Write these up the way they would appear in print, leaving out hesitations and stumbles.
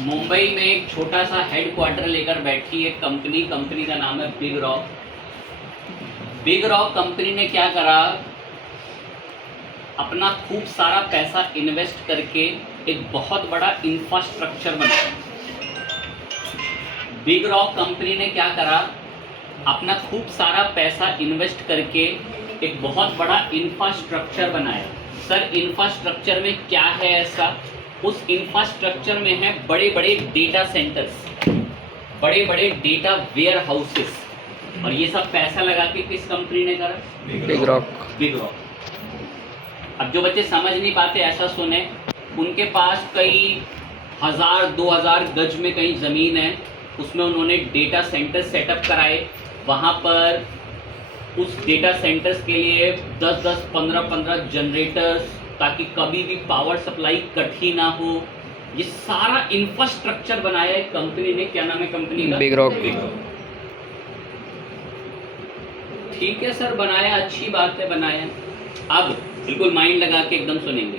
मुंबई में एक छोटा सा हेड क्वार्टर लेकर बैठी एक कंपनी का नाम है big rock. Big rock company ने क्या करा, अपना खूब सारा पैसा इन्वेस्ट करके एक बहुत बड़ा इंफ्रास्ट्रक्चर बनाया। बिग रॉक कंपनी ने क्या करा, अपना खूब सारा पैसा इन्वेस्ट करके एक बहुत बड़ा इंफ्रास्ट्रक्चर बनाया। सर इंफ्रास्ट्रक्चर में क्या है ऐसा? उस इंफ्रास्ट्रक्चर में है बड़े बड़े डेटा सेंटर्स, बड़े बड़े डेटा वेयर हाउसेस, और ये सब पैसा लगा के किस कंपनी ने करा? Big rock. Big rock. अब जो बच्चे समझ नहीं पाते ऐसा सुने, उनके पास कई 1000-2000 गज में कहीं ज़मीन है, उसमें उन्होंने डेटा सेंटर सेटअप कराए। वहाँ पर उस डेटा सेंटर्स के लिए 10-10, 15-15 जनरेटर्स, ताकि कभी भी पावर सप्लाई कट ही ना हो। ये सारा इंफ्रास्ट्रक्चर बनाया है कंपनी ने। क्या नाम है कंपनी का? Big rock. ठीक है सर, बनाया, अच्छी बात है, बनाया। अब बिल्कुल माइंड लगा के एकदम सुनेंगे।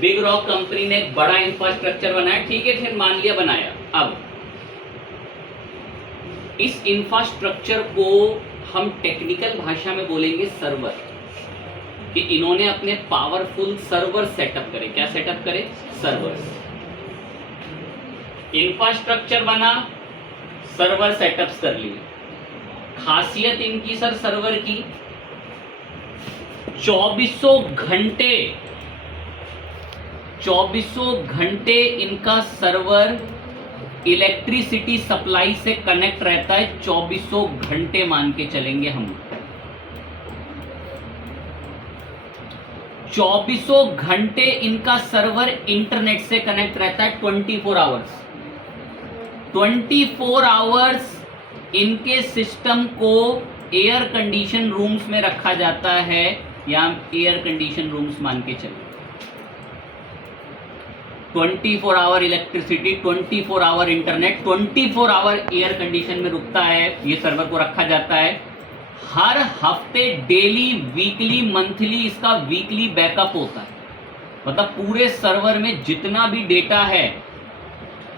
बिग रॉक कंपनी ने एक बड़ा इंफ्रास्ट्रक्चर बनाया, ठीक है, फिर मान लिया बनाया। अब इस इंफ्रास्ट्रक्चर को हम टेक्निकल भाषा में बोलेंगे सर्वर, कि इन्होंने अपने पावरफुल सर्वर सेटअप करे। क्या सेटअप करे? सर्वर्स। इंफ्रास्ट्रक्चर बना, सर्वर सेटअप्स कर लिए। खासियत इनकी सर सर्वर की, 24 घंटे इनका सर्वर इलेक्ट्रिसिटी सप्लाई से कनेक्ट रहता है। 24 घंटे मान के चलेंगे हम। 24 घंटे इनका सर्वर इंटरनेट से कनेक्ट रहता है। 24 आवर्स। 24 आवर्स इनके सिस्टम को एयर कंडीशन रूम्स में रखा जाता है, या एयर कंडीशन रूम्स मान के चले। 24 hour electricity, 24 hour internet, 24 hour air condition में रुकता है। ये सर्वर को रखा जाता है। हर हफ्ते डेली, वीकली, मंथली इसका वीकली बैकअप होता है। मतलब पूरे सर्वर में जितना भी डेटा है,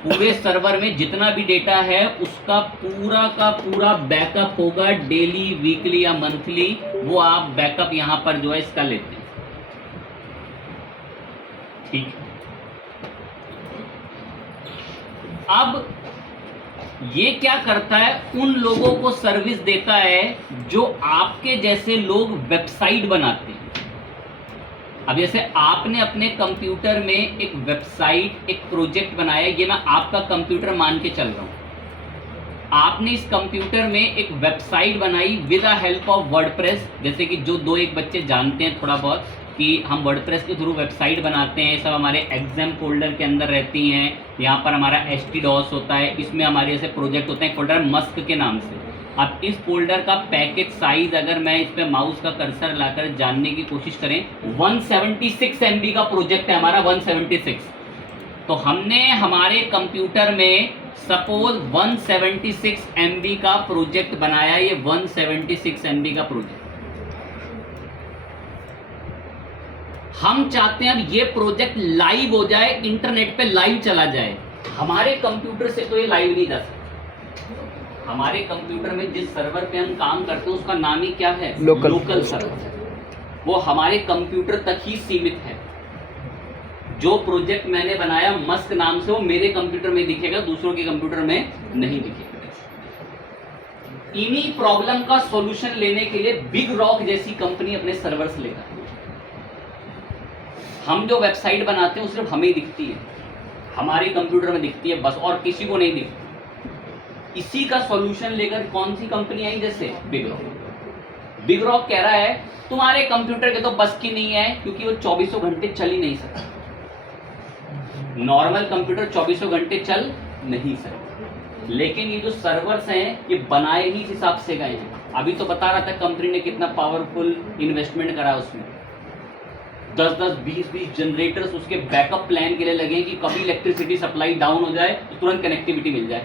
पूरे सर्वर में जितना भी डेटा है उसका पूरा का पूरा बैकअप होगा, डेली, वीकली या मंथली। वो आप बैकअप यहां पर जो है इसका लेते हैं। ठीक है। अब ये क्या करता है, उन लोगों को सर्विस देता है जो आपके जैसे लोग वेबसाइट बनाते हैं। अब जैसे आपने अपने कंप्यूटर में एक वेबसाइट, एक प्रोजेक्ट बनाया, ये मैं आपका कंप्यूटर मान के चल रहा हूं। आपने इस कंप्यूटर में एक वेबसाइट बनाई with the help of WordPress. जैसे कि जो 2-1 बच्चे जानते हैं थोड़ा बहुत कि हम वर्डप्रेस के थ्रू वेबसाइट बनाते हैं, सब हमारे एग्जाम फोल्डर के अंदर रहती हैं। यहाँ पर हमारा htdos होता है, इसमें हमारे ऐसे प्रोजेक्ट होते हैं। फोल्डर मस्क के नाम से। अब इस फोल्डर का पैकेज साइज अगर मैं इस पे माउस का कर्सर लाकर जानने की कोशिश करें, 176 MB का प्रोजेक्ट है हमारा, 176। तो हमने हमारे कंप्यूटर में सपोज 176 MB का प्रोजेक्ट बनाया। ये 176 MB का प्रोजेक्ट हम चाहते हैं अब ये प्रोजेक्ट लाइव हो जाए, इंटरनेट पे लाइव चला जाए। हमारे कंप्यूटर से तो ये लाइव नहीं जा सकता। हमारे कंप्यूटर में जिस सर्वर पे हम काम करते हैं उसका नाम ही क्या है? Local server. वो हमारे कंप्यूटर तक ही सीमित है। जो प्रोजेक्ट मैंने बनाया मस्क नाम से, वो मेरे कंप्यूटर में दिखेगा, दूसरों के कंप्यूटर में नहीं दिखेगा। इन्हीं प्रॉब्लम का सॉल्यूशन लेने के लिए बिग रॉक जैसी कंपनी अपने सर्वर्स लेकर, हम जो वेबसाइट बनाते हैं वो सिर्फ हमें दिखती है, हमारे कंप्यूटर में दिखती है बस, और किसी को नहीं दिखती। इसी का सॉल्यूशन लेकर कौन सी कंपनी आई? जैसे बिग रॉक। बिग रॉक कह रहा है तुम्हारे कंप्यूटर के तो बस की नहीं है, क्योंकि वो 24 घंटे चल ही नहीं सकता। नॉर्मल कंप्यूटर 24 घंटे चल नहीं सकते, लेकिन ये जो सर्वर्स हैं ये बनाए ही इस हिसाब से गए हैं। अभी तो बता रहा था कंपनी ने कितना पावरफुल इन्वेस्टमेंट करा उसमें। 10-10, 20-20 जनरेटर्स उसके बैकअप प्लान के लिए लगे कि कभी इलेक्ट्रिसिटी सप्लाई डाउन हो जाए तो तुरंत कनेक्टिविटी मिल जाए।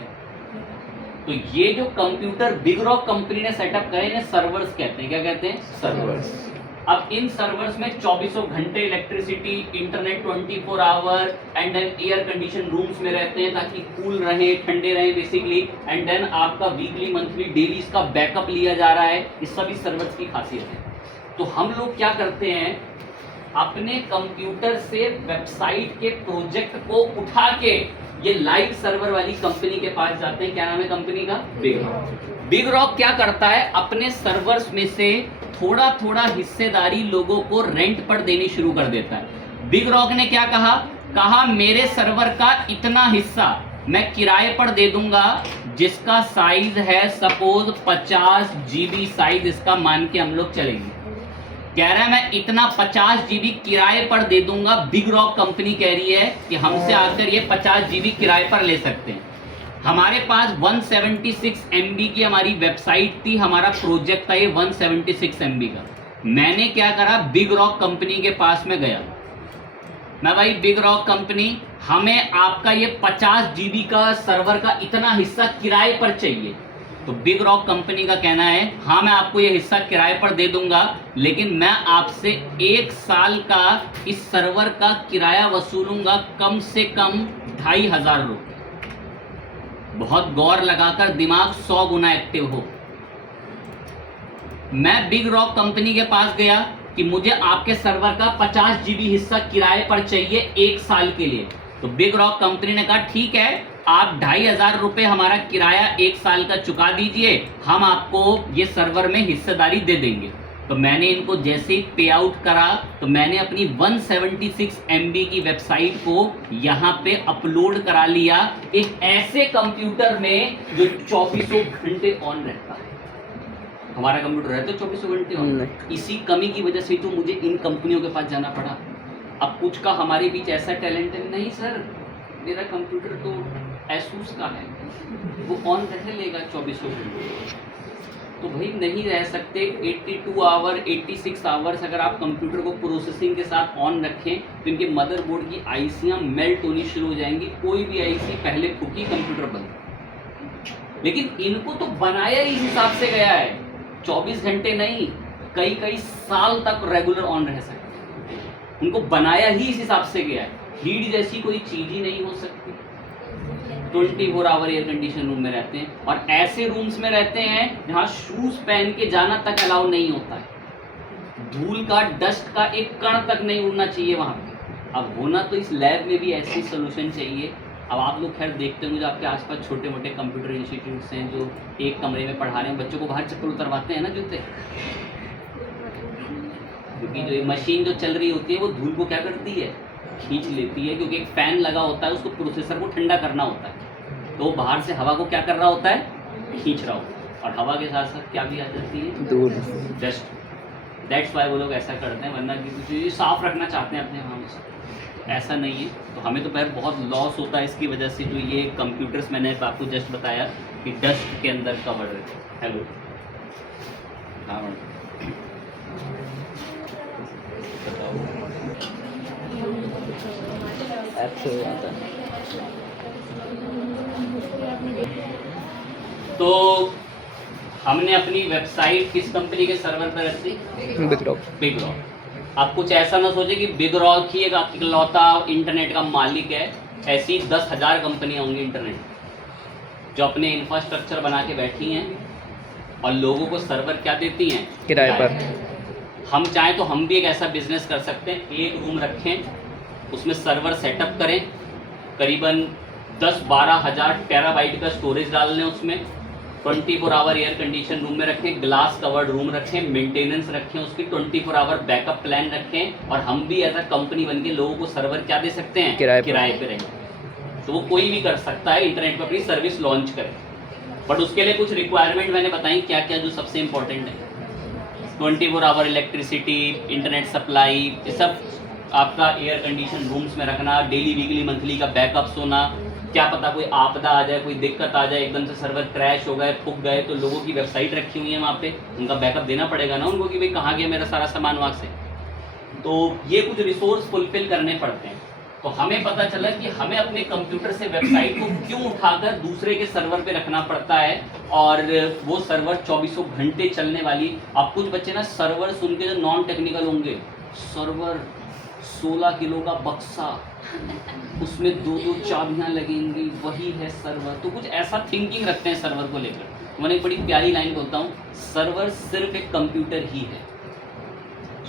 तो ये जो कंप्यूटर बिग रॉक कंपनी ने सेटअप करे, इन्हें सर्वर्स कहते हैं। क्या कहते हैं? सर्वर्स। अब इन सर्वर्स में 24 घंटे electricity, internet 24 hour and then air condition rooms में रहते हैं ताकि कूल रहें, ठंडे रहें बेसिकली। एंड देन आपका वीकली, मंथली, डेली इसका बैकअप लिया जा रहा है। इस सभी सर्वर्स की खासियत है। तो हम लोग क्या करते हैं, अपने कंप्यूटर से वेबसाइट के प्रोजेक्ट को उठा के ये लाइव सर्वर वाली कंपनी के पास जाते हैं। क्या नाम है कंपनी का? Big rock. बिग रॉक क्या करता है, अपने सर्वर्स में से थोड़ा थोड़ा हिस्सेदारी लोगों को रेंट पर देनी शुरू कर देता है। बिग रॉक ने क्या कहा मेरे सर्वर का इतना हिस्सा मैं किराए पर दे दूंगा, जिसका साइज है सपोज 50 GB साइज इसका मान के हम लोग चलेंगे। कह रहा है मैं इतना 50 GB किराए पर दे दूंगा। बिग रॉक कंपनी कह रही है कि हमसे आकर ये 50 GB किराए पर ले सकते हैं। हमारे पास 176 MB की हमारी वेबसाइट थी, हमारा प्रोजेक्ट था ये 176 MB का। मैंने क्या करा, बिग रॉक कंपनी के पास में गया। मैं भाई बिग रॉक कंपनी, हमें आपका ये 50 GB का सर्वर का इतना हिस्सा किराए पर चाहिए। तो बिग रॉक कंपनी का कहना है हाँ मैं आपको ये हिस्सा किराए पर दे दूंगा, लेकिन मैं आपसे 1 साल का इस सर्वर का किराया वसूलूंगा कम से कम 2500 रुपये। बहुत गौर लगाकर दिमाग 100 गुना एक्टिव हो। मैं बिग रॉक कंपनी के पास गया कि मुझे आपके सर्वर का 50 GB हिस्सा किराए पर चाहिए 1 साल के लिए। तो बिग रॉक कंपनी ने कहा ठीक है, आप 2500 रुपये हमारा किराया 1 साल का चुका दीजिए, हम आपको ये सर्वर में हिस्सेदारी दे देंगे। तो मैंने इनको जैसे ही पे आउट करा तो मैंने अपनी 176 MB की वेबसाइट को यहाँ पे अपलोड करा लिया, एक ऐसे कंप्यूटर में जो 24 घंटे ऑन रहता है। हमारा कंप्यूटर रहता है 24 घंटे ऑन। इसी कमी की वजह से तो मुझे इन कंपनियों के पास जाना पड़ा। अब कुछ का हमारे बीच ऐसा टैलेंट है, नहीं सर मेरा कंप्यूटर तो एसूस का है, वो ऑन रह लेगा 24 घंटे। तो भाई नहीं रह सकते। 82 आवर 86 आवर्स अगर आप कंप्यूटर को प्रोसेसिंग के साथ ऑन रखें तो इनके मदरबोर्ड की आईसियाँ मेल्ट होनी शुरू हो जाएंगी। कोई भी आईसी पहले फूकी कंप्यूटर बंद। लेकिन इनको तो बनाया ही इस हिसाब से गया है, 24 घंटे नहीं, कई साल तक रेगुलर ऑन रह सकते हैं। उनको बनाया ही इस हिसाब से गया है। हीट जैसी कोई चीज़ ही नहीं हो सकती। 24 आवर एयर कंडीशन रूम में रहते हैं, और ऐसे रूम्स में रहते हैं जहाँ शूज पहन के जाना तक अलाउ नहीं होता है। धूल का, डस्ट का एक कण तक नहीं उड़ना चाहिए वहाँ पे। अब होना तो इस लैब में भी ऐसी सोल्यूशन चाहिए। अब आप लोग खैर देखते होंगे जो आपके आसपास छोटे मोटे कंप्यूटर इंस्टीट्यूट्स हैं जो एक कमरे में पढ़ा रहे हैं, बच्चों को बाहर चप्पल उतरवाते हैं ना जूते, क्योंकि जो मशीन जो चल रही होती है वो धूल को क्या करती है, खींच लेती है। क्योंकि एक फ़ैन लगा होता है, उसको प्रोसेसर को ठंडा करना होता है, तो बाहर से हवा को क्या कर रहा होता है, खींच रहा होता है। और हवा के साथ साथ क्या भी आ जाती है, धूल, डस्ट। दैट्स वाई वो लोग ऐसा करते हैं, वरना कि कुछ साफ रखना चाहते हैं अपने वहाँ से। ऐसा नहीं है। तो हमें तो फिर बहुत लॉस होता है इसकी वजह से। जो ये कंप्यूटर्स मैंने आपको जस्ट बताया कि डस्ट के अंदर कवर्ड है। हेलो, हाँ तो हमने अपनी वेबसाइट किस कंपनी के सर्वर पर रखी? Big rock. Big rock. आप कुछ ऐसा ना सोचे कि बिग रॉक ही एक इकलौता इंटरनेट का मालिक है। ऐसी 10,000 कंपनियाँ होंगी इंटरनेट जो अपने इंफ्रास्ट्रक्चर बना के बैठी हैं और लोगों को सर्वर क्या देती हैं, किराए पर। हम चाहें तो हम भी एक ऐसा बिजनेस कर सकते हैं, एक रूम रखें, उसमें सर्वर सेटअप करें, करीबन 10-12 हज़ार टेराबाइट का स्टोरेज डाल लें, उसमें 24 आवर एयर कंडीशन रूम में रखें, ग्लास कवर्ड रूम रखें, मेंटेनेंस रखें, उसकी 24 आवर बैकअप प्लान रखें, और हम भी एज अ कंपनी बन के लोगों को सर्वर क्या दे सकते हैं, किराए पे रहें। तो वो कोई भी कर सकता है, इंटरनेट पर अपनी सर्विस लॉन्च करें। बट उसके लिए कुछ रिक्वायरमेंट मैंने बताई क्या क्या जो सबसे इंपॉर्टेंट है। 24 आवर इलेक्ट्रिसिटी, इंटरनेट सप्लाई, ये सब आपका एयर कंडीशन रूम्स में रखना, डेली वीकली मंथली का बैकअप्स होना। क्या पता कोई आपदा आ जाए, कोई दिक्कत आ जाए, एकदम से सर्वर क्रैश हो गए, फूक गए, तो लोगों की वेबसाइट रखी हुई है वहाँ पे, उनका बैकअप देना पड़ेगा ना उनको कि भाई कहाँ गया मेरा सारा सामान वहाँ से। तो ये कुछ रिसोर्स फुलफिल करने पड़ते हैं। तो हमें पता चला कि हमें अपने कंप्यूटर से वेबसाइट को क्यों उठाकर दूसरे के सर्वर पे रखना पड़ता है, और वो सर्वर 24 घंटे चलने वाली। अब कुछ बच्चे ना सर्वर सुन के जो नॉन टेक्निकल होंगे, सर्वर 16 किलो का बक्सा, उसमें 2-2 चाबियां लगेंगी, वही है सर्वर। तो कुछ ऐसा थिंकिंग रखते हैं सर्वर को लेकर। मैंने एक बड़ी प्यारी लाइन बोलता हूँ, सर्वर सिर्फ एक कंप्यूटर ही है।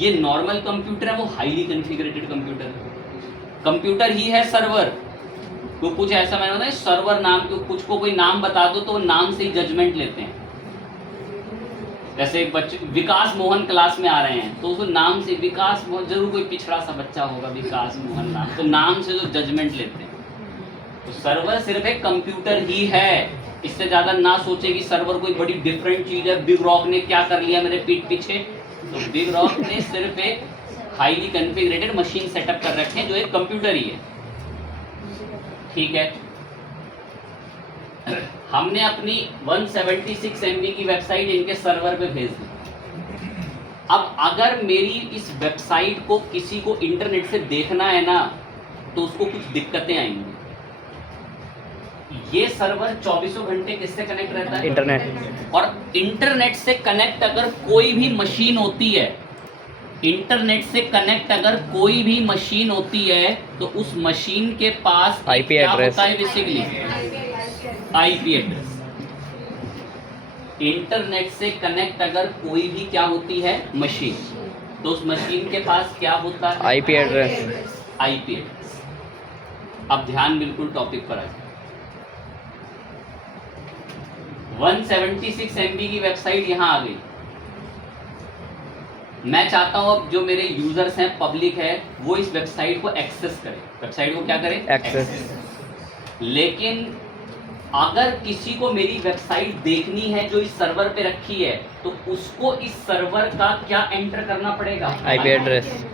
ये नॉर्मल कंप्यूटर है, वो हाईली कॉन्फ़िगरेटेड कंप्यूटर है। कंप्यूटर ही है सर्वर। तो कुछ ऐसा मैंने बताया सर्वर नाम के, कुछ को कोई नाम बता दो तो वो नाम से ही जजमेंट लेते हैं। जैसे एक बच्चे विकास मोहन क्लास में आ रहे हैं, तो उसको नाम से विकास मोहन, जरूर कोई पिछड़ा सा बच्चा होगा विकास मोहन नाम, तो नाम से जो जजमेंट लेते हैं। तो सर्वर सिर्फ एक कंप्यूटर ही है। इससे ज्यादा ना सोचे कि सर्वर कोई बड़ी डिफरेंट चीज है, बिग रॉक ने क्या कर लिया मेरे पीठ पीछे। तो बिग रॉक ने सिर्फ एक हाईली कॉन्फ़िगरेटेड मशीन सेटअप कर रखे हैं जो एक कंप्यूटर ही है। ठीक है, हमने अपनी 176 MB की वेबसाइट इनके सर्वर पे भेज दी। अब अगर मेरी इस वेबसाइट को किसी को इंटरनेट से देखना है ना, तो उसको कुछ दिक्कतें आएंगी। ये सर्वर 24 घंटे किससे कनेक्ट रहता है? इंटरनेट। और इंटरनेट से कनेक्ट अगर कोई भी मशीन होती है, इंटरनेट से कनेक्ट अगर कोई भी मशीन होती है, तो उस मशीन के पास IP क्या एड्रेस होता है? Basically IP address. इंटरनेट से कनेक्ट अगर कोई भी क्या होती है? मशीन, तो उस मशीन के पास क्या होता है? IP address. IP address. अब ध्यान बिल्कुल टॉपिक पर आ जाए। 176 MB की वेबसाइट यहाँ आ गई। मैं चाहता हूं अब जो मेरे यूजर्स हैं, पब्लिक है, वो इस वेबसाइट को एक्सेस करें। वेबसाइट को क्या करें? एक्सेस। लेकिन अगर किसी को मेरी वेबसाइट देखनी है जो इस सर्वर पे रखी है, तो उसको इस सर्वर का क्या एंटर करना पड़ेगा? IP address.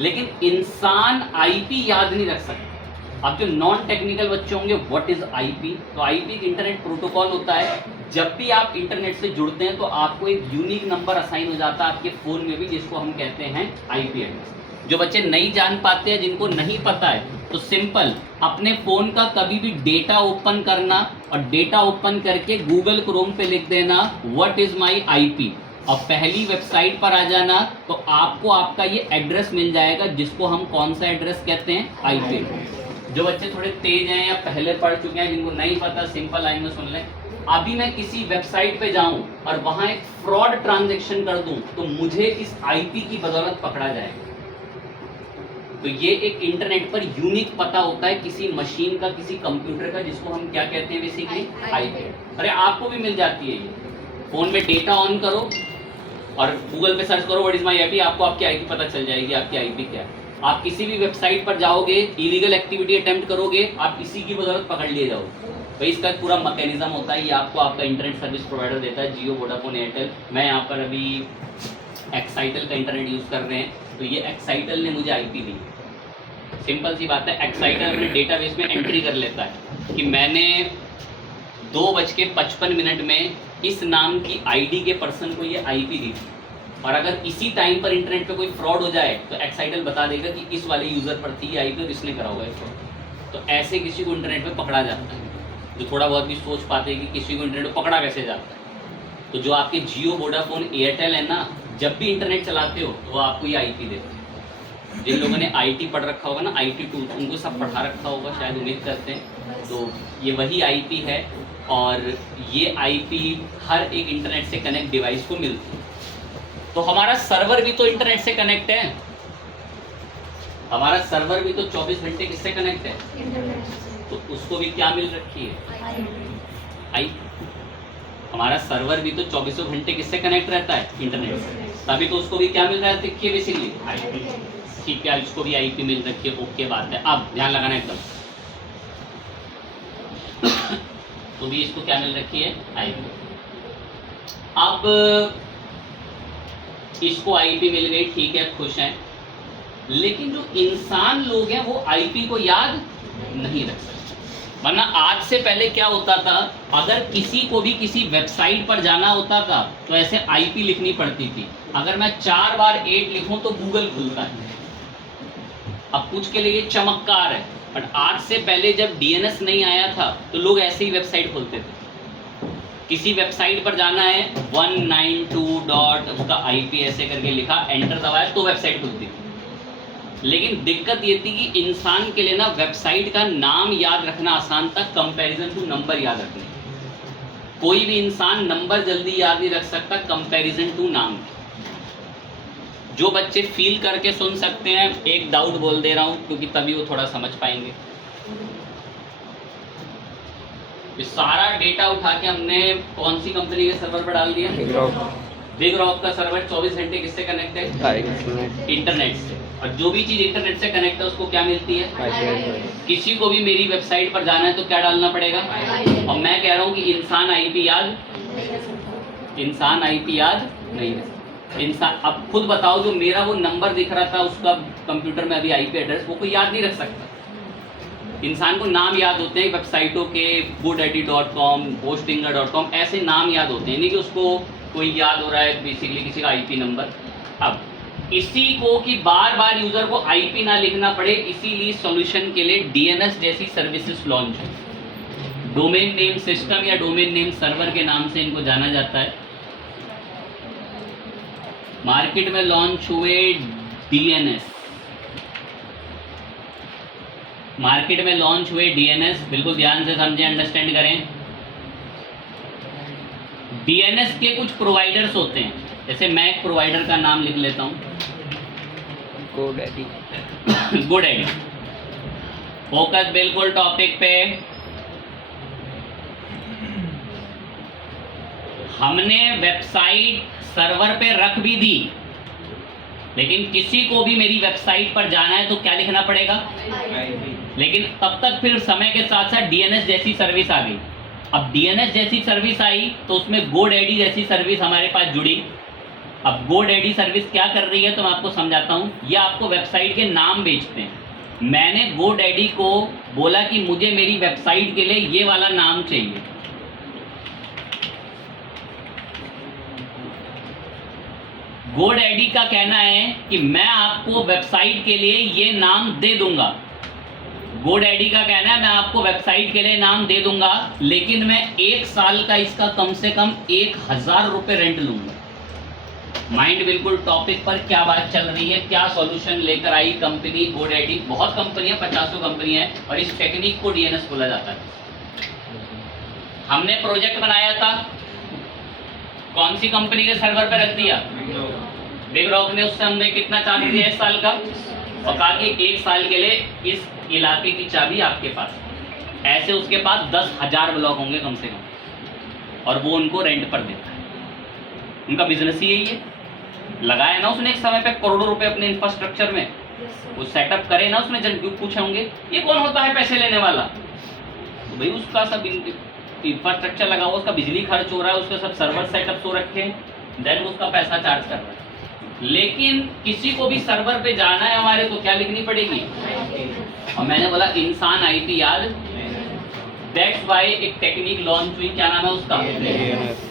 लेकिन इंसान IP याद नहीं रख सकता। अब जो नॉन टेक्निकल बच्चे होंगे, व्हाट इज IP? तो IP एक इंटरनेट प्रोटोकॉल होता है। जब भी आप इंटरनेट से जुड़ते हैं तो आपको एक यूनिक नंबर असाइन हो जाता है आपके फ़ोन में भी, जिसको हम कहते हैं IP एड्रेस। जो बच्चे नहीं जान पाते हैं, जिनको नहीं पता है, तो सिंपल अपने फ़ोन का कभी भी डेटा ओपन करना और डेटा ओपन करके गूगल क्रोम पे लिख देना व्हाट इज़ माई IP, और पहली वेबसाइट पर आ जाना, तो आपको आपका ये एड्रेस मिल जाएगा, जिसको हम कौन सा एड्रेस कहते हैं? IP। जो बच्चे थोड़े तेज हैं या पहले पढ़ चुके हैं, जिनको नहीं पता, सिंपल लाइन में सुन लें। अभी मैं किसी वेबसाइट पे जाऊं और वहां एक फ्रॉड ट्रांजैक्शन कर दूं, तो मुझे इस IP की बदौलत पकड़ा जाएगा। तो ये एक इंटरनेट पर यूनिक पता होता है किसी मशीन का, किसी कंप्यूटर का, जिसको हम क्या कहते हैं? Basically IP। अरे आपको भी मिल जाती है ये। फोन में डेटा ऑन करो और गूगल पे सर्च करो व्हाट इज माय IP, आपको आपकी IP पता चल जाएगी, आपकी IP क्या है। आप किसी भी वेबसाइट पर जाओगे, इलीगल एक्टिविटी अटेम्प्ट करोगे, आप इसी की बदौलत पकड़ लिए जाओगे। भाई इसका पूरा मैकेनिज्म होता है, ये आपको आपका इंटरनेट सर्विस प्रोवाइडर देता है, जियो, वोडाफोन, एयरटेल। मैं यहाँ पर अभी एक्साइटल का इंटरनेट यूज़ कर रहे हैं, तो ये एक्साइटल ने मुझे IP दी। सिंपल सी बात है, एक्साइटल अपने डेटाबेस में एंट्री कर लेता है कि मैंने 2:55 में इस नाम की ID के पर्सन को ये IP दी थी, और अगर इसी टाइम पर इंटरनेट पे कोई फ्रॉड हो जाए तो एक्साइटल बता देगा कि इस वाले यूज़र पर थी ये IP और इसने करा होगा फ्रॉड। तो ऐसे किसी को इंटरनेट पे पकड़ा जाता है, जो थोड़ा बहुत भी सोच पाते हैं कि किसी को इंटरनेट पे पकड़ा कैसे जाता है। तो जो आपके जियो, वोडाफोन, एयरटेल है ना, जब भी इंटरनेट चलाते हो तो वो आपको ये IP देते हैं। जिन लोगों ने IT पढ़ रखा होगा ना, IT टूल, उनको सब पढ़ा रखा होगा शायद, उम्मीद करते हैं। तो ये वही IP है, और ये IP हर एक इंटरनेट से कनेक्ट डिवाइस को मिलती है। तो हमारा सर्वर भी तो इंटरनेट से कनेक्ट है, हमारा सर्वर भी तो 24 घंटे किससे कनेक्ट है? तो उसको भी क्या मिल रखी है? IP। हमारा सर्वर भी तो 24 घंटे किससे कनेक्ट रहता है? इंटरनेट से। तभी तो उसको भी क्या मिल रहा है? देखिए बेसिकली IP। ठीक है, इसको भी IP मिल रखी है, ओके बात है। अब ध्यान लगाना एकदम, तो भी इसको क्या मिल रखी है? IP। अब इसको IP मिल गई, ठीक है, खुश हैं। लेकिन जो इंसान लोग हैं वो IP को याद नहीं रख सकते। वरना आज से पहले क्या होता था, अगर किसी को भी किसी वेबसाइट पर जाना होता था तो ऐसे IP लिखनी पड़ती थी। अगर मैं 4 बार 8 लिखूं तो गूगल खुलता है। अब कुछ के लिए ये चमत्कार है, बट आज से पहले जब डीएनएस नहीं आया था तो लोग ऐसे ही वेबसाइट खोलते थे। किसी वेबसाइट पर जाना है 192 डॉट उसका आईपी ऐसे करके लिखा, एंटर दबाया तो वेबसाइट खुलती थी। लेकिन दिक्कत ये थी कि इंसान के लिए ना वेबसाइट का नाम याद रखना आसान था कंपैरिजन टू नंबर याद रखने। कोई भी इंसान नंबर जल्दी याद नहीं रख सकता कंपैरिजन टू नाम। जो बच्चे फील करके सुन सकते हैं, एक डाउट बोल दे रहा हूँ क्योंकि तभी वो थोड़ा समझ पाएंगे। ये सारा डेटा उठा के हमने कौन सी कंपनी के सर्वर पर डाल दिया? बिग रॉक का सर्वर 24 घंटे किससे कनेक्ट है? इंटरनेट से। और जो भी चीज़ इंटरनेट से कनेक्ट है उसको क्या मिलती है? किसी को भी मेरी वेबसाइट पर जाना है तो क्या डालना पड़ेगा? और मैं कह रहा हूँ कि इंसान आईपी याद नहीं है। इंसान अब खुद बताओ, जो मेरा वो नंबर दिख रहा था उसका कंप्यूटर में अभी आईपी एड्रेस, वो कोई याद नहीं रख सकता। इंसान को नाम याद होते हैं वेबसाइटों के, GoDaddy.com, Hostinger.com, ऐसे नाम याद होते हैं, नहीं कि उसको कोई याद हो रहा है बेसिकली किसी का आईपी नंबर। अब इसी को कि बार बार यूज़र को आईपी ना लिखना पड़े, इसीलिए सॉल्यूशन के लिए डीएनएस जैसी सर्विसेज लॉन्च है। डोमेन नेम सिस्टम या डोमेन नेम सर्वर के नाम से इनको जाना जाता है। मार्केट में लॉन्च हुए डीएनएस, बिल्कुल ध्यान से समझें, अंडरस्टैंड करें। डीएनएस के कुछ प्रोवाइडर्स होते हैं, जैसे मैं एक प्रोवाइडर का नाम लिख लेता हूँ, GoDaddy। फोकस बिल्कुल टॉपिक पे। हमने वेबसाइट सर्वर पे रख भी दी, लेकिन किसी को भी मेरी वेबसाइट पर जाना है तो क्या लिखना पड़ेगा? लेकिन तब तक फिर समय के साथ साथ डीएनएस जैसी सर्विस आ गई। अब डीएनएस जैसी सर्विस आई तो उसमें GoDaddy जैसी सर्विस हमारे पास जुड़ी। अब GoDaddy सर्विस क्या कर रही है तो मैं आपको समझाता हूँ। ये आपको वेबसाइट के नाम बेचते हैं। मैंने GoDaddy को बोला कि मुझे मेरी वेबसाइट के लिए ये वाला नाम चाहिए। GoDaddy का कहना है कि मैं आपको वेबसाइट के लिए ये नाम दे दूंगा। GoDaddy का कहना है मैं आपको वेबसाइट के लिए नाम दे दूंगा, लेकिन मैं 1 साल का इसका कम से कम 1000 रुपये रेंट लूंगा। माइंड बिल्कुल टॉपिक पर क्या बात चल रही है, क्या सॉल्यूशन लेकर आई कंपनी GoDaddy। बहुत कंपनियां, 50 कंपनी है, और इस टेक्निक को डीएनएस बोला जाता है। हमने प्रोजेक्ट बनाया था, कौन सी कंपनी के सर्वर पर रख दिया? बिग रॉक ने। उससे हमने कितना चार्ज दिया 1 साल का, और कहा कि 1 साल के लिए इस इलाके की चाबी आपके पास। ऐसे उसके पास 10,000 ब्लॉक होंगे कम से कम, और वो उनको रेंट पर देता है। उनका बिजनेस ही यही है। लगाया ना उसने एक समय पे करोड़ों रुपए अपने इंफ्रास्ट्रक्चर में, वो सेटअप करे ना उसने। जन पूछे होंगे ये कौन होता है पैसे लेने वाला, तो भाई उसका सब इंफ्रास्ट्रक्चर लगा हुआ, उसका बिजली खर्च हो रहा है, उसके सब सर्वर सेटअप हो रखे हैं, देन उसका पैसा चार्ज कर रहा है। लेकिन किसी को भी सर्वर पे जाना है हमारे तो क्या लिखनी पड़ेगी? और मैंने बोला इंसान आईपी याद। दैट्स वाई एक टेक्निक लॉन्च हुई, क्या नाम है उसका?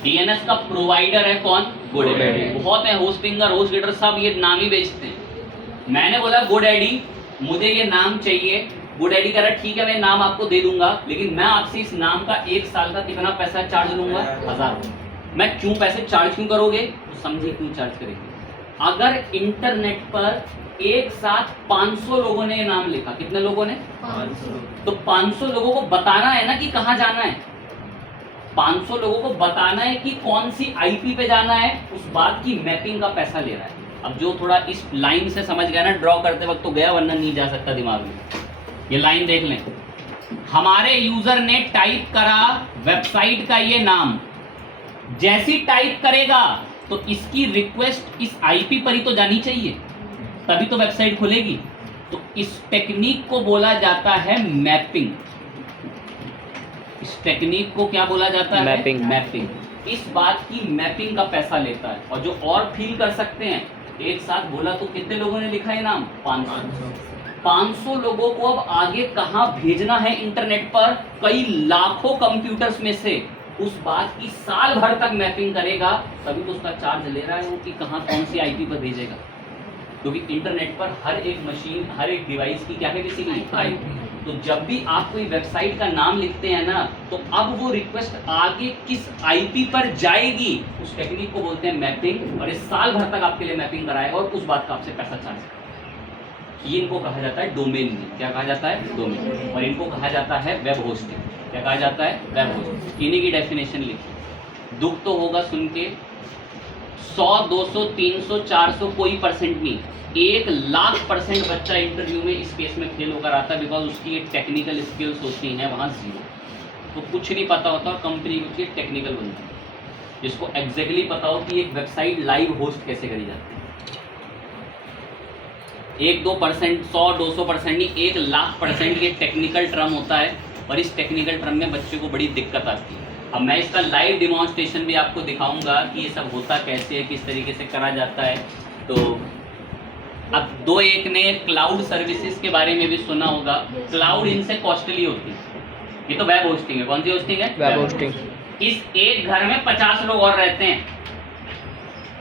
डीएनएस का प्रोवाइडर है कौन? GoDaddy। बहुत है, होस्टिंगर, होस्टगेटर, सब ये नाम ही बेचते हैं। मैंने बोला GoDaddy मुझे ये नाम चाहिए। GoDaddy कह रहा ठीक है मैं नाम आपको दे दूंगा, लेकिन मैं आपसे इस नाम का 1 साल का कितना पैसा चार्ज लूंगा? 1000 रुपये। मैं क्यों पैसे चार्ज क्यों करोगे? तो समझिए क्यों चार्ज करेंगे। अगर इंटरनेट पर एक साथ 500 लोगों ने ये नाम लिखा, कितने लोगों ने? 500। तो 500 लोगों को बताना है ना कि कहाँ जाना है। 500 लोगों को बताना है कि कौन सी आईपी पे जाना है, उस बात की मैपिंग का पैसा ले रहा है। अब जो थोड़ा इस लाइन से समझ गया ना, ड्रॉ करते वक्त तो गया, वरना नहीं जा सकता दिमाग में। ये लाइन देख लें, हमारे यूजर ने टाइप करा वेबसाइट का ये नाम, जैसी टाइप करेगा तो इसकी रिक्वेस्ट इस आईपी पर ही तो जानी चाहिए, तभी तो वेबसाइट खुलेगी। तो इस टेक्निक को बोला जाता है मैपिंग। इस टेक्निक को क्या बोला जाता है? मैपिंग। इस बात की मैपिंग का पैसा लेता है। और जो और फील कर सकते हैं, एक साथ बोला तो कितने लोगों ने लिखा है नाम? 500 लोगों को अब आगे कहाँ भेजना है इंटरनेट पर, कई लाखों कंप्यूटर्स में से, उस बात की साल भर तक मैपिंग करेगा, तभी तो उसका चार्ज ले रहा है वो कि कहाँ कौन सी आईपी पर भेजेगा। क्योंकि इंटरनेट पर हर एक मशीन, हर एक डिवाइस की क्या है बेसिकली आईपी। तो जब भी आप कोई वेबसाइट का नाम लिखते हैं ना, तो अब वो रिक्वेस्ट आगे किस आईपी पर जाएगी, उस टेक्निक को बोलते हैं मैपिंग। और इस साल भर तक आपके लिए मैपिंग कराएगा और उस बात का आपसे पैसा चार्ज करेगा। ये इनको कहा जाता है डोमेन नेम। क्या कहा जाता है? डोमेन। और इनको कहा जाता है वेब होस्टिंग। क्या कहा जाता है? Web hosting. इन्हीं की डेफिनेशन लिखी। दुख तो होगा सुन के, 100, 200, 300, 400 कोई परसेंट नहीं, 1,00,000% बच्चा इंटरव्यू में इस केस में फेल होकर आता है, बिकॉज उसकी एक टेक्निकल स्किल्स होती हैं वहाँ जीरो। तो कुछ नहीं पता होता और कंपनी उसकी टेक्निकल बनती है, जिसको एग्जैक्टली पता हो कि एक वेबसाइट लाइव होस्ट कैसे करी जाती है। 1-2%, 100-200% नहीं, 1,00,000% ये टेक्निकल टर्म होता है। और इस टेक्निकल टर्म में बच्चे को बड़ी दिक्कत आती है। अब मैं इसका लाइव डिमॉन्स्ट्रेशन भी आपको दिखाऊंगा कि ये सब होता कैसे है, किस तरीके से करा जाता है। तो अब दो एक ने क्लाउड सर्विसेज के बारे में भी सुना होगा। क्लाउड इनसे कॉस्टली होती है। ये तो वेब होस्टिंग है। कौन सी होस्टिंग है? Web hosting. इस एक घर में 50 लोग और रहते हैं,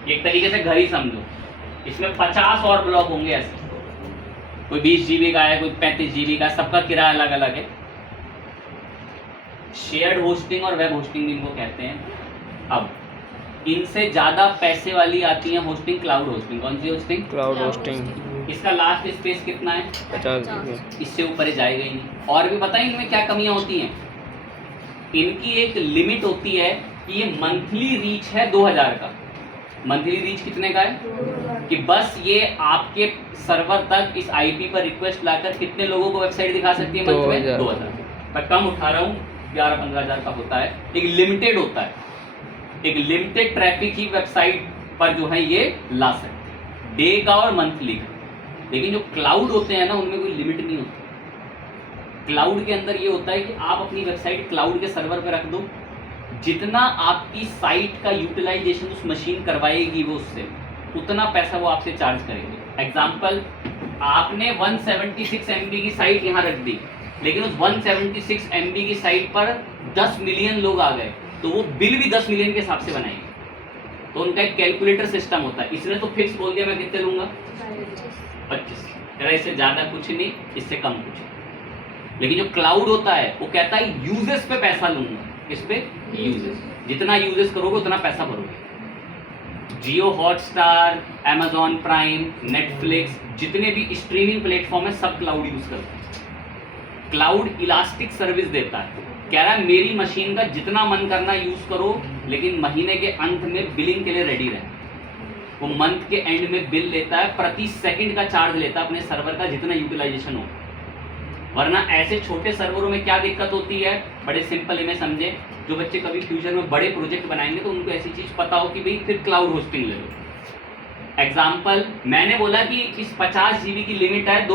एक तरीके से घर ही समझो। इसमें 50 और ब्लॉक होंगे ऐसे, कोई 20 GB का है, कोई 35 GB का, सबका किराया अलग अलग है। शेयर्ड होस्टिंग और वेब होस्टिंग इनको कहते हैं। अब इनसे ज़्यादा पैसे वाली आती है होस्टिंग, क्लाउड होस्टिंग। कौन सी होस्टिंग? Cloud hosting. इसका लास्ट स्पेस कितना है? 50 GB। इससे ऊपर जाएगा ही नहीं। और भी बताएं इनमें क्या कमियां होती हैं। इनकी एक लिमिट होती है कि ये मंथली रीच है 2000 का। मंथली रीच कितने का है? कि बस ये आपके सर्वर तक इस आईपी पर रिक्वेस्ट लाकर कितने लोगों को वेबसाइट दिखा सकती है? मंथ में 2000। मैं कम उठा रहा हूँ, 11-15 हज़ार का होता है। एक लिमिटेड होता है, एक लिमिटेड ट्रैफिक ही वेबसाइट पर जो है ये ला सकते हैं, डे का और मंथली का। लेकिन जो क्लाउड होते हैं ना, उनमें कोई लिमिट नहीं होती। क्लाउड के अंदर ये होता है कि आप अपनी वेबसाइट क्लाउड के सर्वर पर रख दो, जितना आपकी साइट का यूटिलाइजेशन उस मशीन करवाएगी वो उससे उतना पैसा वो आपसे चार्ज करेंगे। एग्जाम्पल, आपने 176 MB की साइट यहाँ रख दी, लेकिन उस 176 MB की साइट पर 10 मिलियन लोग आ गए, तो वो बिल भी 10 मिलियन के हिसाब से बनाएंगे। तो उनका एक कैलकुलेटर सिस्टम होता है। इसने तो फिक्स बोल दिया मैं कितने लूंगा? 25। इससे ज़्यादा कुछ नहीं, इससे कम कुछ नहीं। लेकिन जो क्लाउड होता है वो कहता है यूजेस पे पैसा लूंगा। किस पे? यूजेस। जितना यूजेस करोगे उतना पैसा भरोगे। जियो हॉटस्टार, अमेजॉन प्राइम, नेटफ्लिक्स, जितने भी स्ट्रीमिंग प्लेटफॉर्म है सब क्लाउड यूज करते हैं। क्लाउड इलास्टिक सर्विस देता है, कह रहा है मेरी मशीन का जितना मन करना यूज करो, लेकिन महीने के अंत में बिलिंग के लिए रेडी रहे। वो मंथ के एंड में बिल लेता है, प्रति सेकंड का चार्ज लेता है अपने सर्वर का, जितना यूटिलाइजेशन हो। वरना ऐसे छोटे सर्वरों में क्या दिक्कत होती है, बड़े सिंपल इन्हें समझे, जो बच्चे कभी फ्यूचर में बड़े प्रोजेक्ट बनाएंगे तो उनको ऐसी चीज़ पता हो कि भाई फिर क्लाउड होस्टिंग ले लो। एग्जाम्पल, मैंने बोला कि इस 50 GB की लिमिट है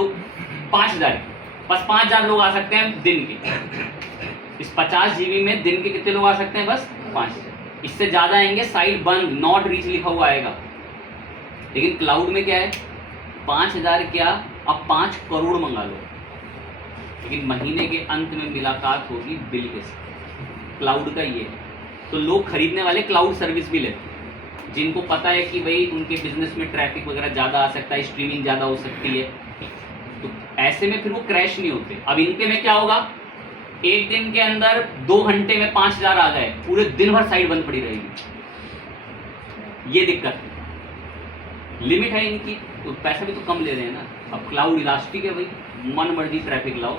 5,000 की, बस 5,000 लोग आ सकते हैं दिन के। इस 50 GB में दिन के कितने लोग आ सकते हैं? बस 5,000। इससे ज़्यादा आएंगे साइट बंद, नॉट रीच लिखा हुआ आएगा। लेकिन क्लाउड में क्या है, 5,000 क्या, अब 5 करोड़ मंगा लो, लेकिन महीने के अंत में मुलाकात होगी बिल के साथ। क्लाउड का ये है। तो लोग खरीदने वाले क्लाउड सर्विस भी लेते हैं, जिनको पता है कि भाई उनके बिजनेस में ट्रैफिक वगैरह ज़्यादा आ सकता है, स्ट्रीमिंग ज़्यादा हो सकती है, तो ऐसे में फिर वो क्रैश नहीं होते। अब इनके में क्या होगा, एक दिन के अंदर 2 घंटे में 5,000 आ गए, पूरे दिन भर साइट बंद पड़ी रहेगी। ये दिक्कत है। लिमिट है इनकी, तो पैसा भी तो कम ले रहे हैं ना। अब क्लाउड इलास्टिक है भाई, मन मर्जी ट्रैफिक लाओ,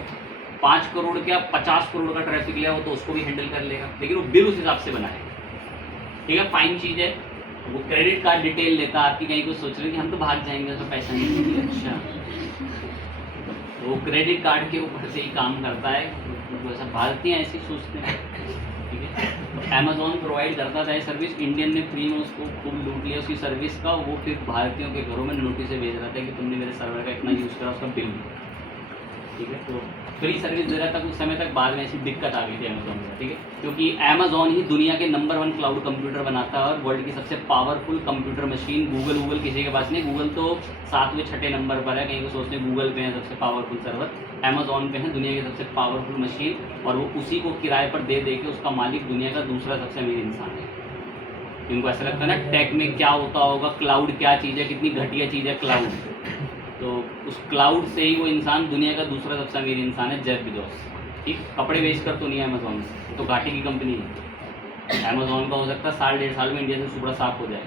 5 करोड़ क्या 50 करोड़ का ट्रैफिक लिया हो तो उसको भी हैंडल कर लेगा, लेकिन वो बिल उस हिसाब से बनाएगा। ठीक है, फाइन चीज़ है। वो क्रेडिट कार्ड डिटेल लेता, आपकी कहीं कुछ सोच रहे कि हम तो भाग जाएंगे तो पैसा नहीं देंगे। अच्छा, वो क्रेडिट कार्ड के ऊपर से ही काम करता है, तो ऐसा भारतीय ऐसे सोचते हैं। ठीक है, तो अमेजोन प्रोवाइड करता था ये सर्विस, इंडियन ने फ्री में उसको खूब लूट लिया उसकी सर्विस का। वो फिर भारतीयों के घरों में नोटिस भेज रहा था कि तुमने मेरे सर्वर का इतना यूज़ करा, उसका बिल। ठीक है, तो फ्री सर्विस दे रहा था कुछ समय तक, बाद में ऐसी दिक्कत आ गई थी अमेजोन में। ठीक है, क्योंकि अमेजोन ही दुनिया के नंबर 1 क्लाउड कंप्यूटर बनाता है और वर्ल्ड की सबसे पावरफुल कंप्यूटर मशीन। गूगल किसी के पास नहीं, गूगल तो 7वें 6ठे नंबर पर है। कहीं को सोचते हैं गूगल पे है सबसे पावरफुल सर्वर, अमेजोन पे है दुनिया की सबसे पावरफुल मशीन, और वो उसी को किराए पर दे के उसका मालिक दुनिया का दूसरा सबसे अमीर इंसान है। इनको ऐसा लगता है ना टेक में क्या होता होगा, क्लाउड क्या चीज़ है, कितनी घटिया चीज़ है क्लाउड। उस क्लाउड से ही वो इंसान दुनिया का दूसरा सबसे अमीर इंसान है, जेफ बेजोस। ठीक, कपड़े बेचकर तो नहीं है अमेजोन से, तो घाटे की कंपनी है। अमेजोन का हो सकता है 1.5 साल में इंडिया से सुबह साफ हो जाए,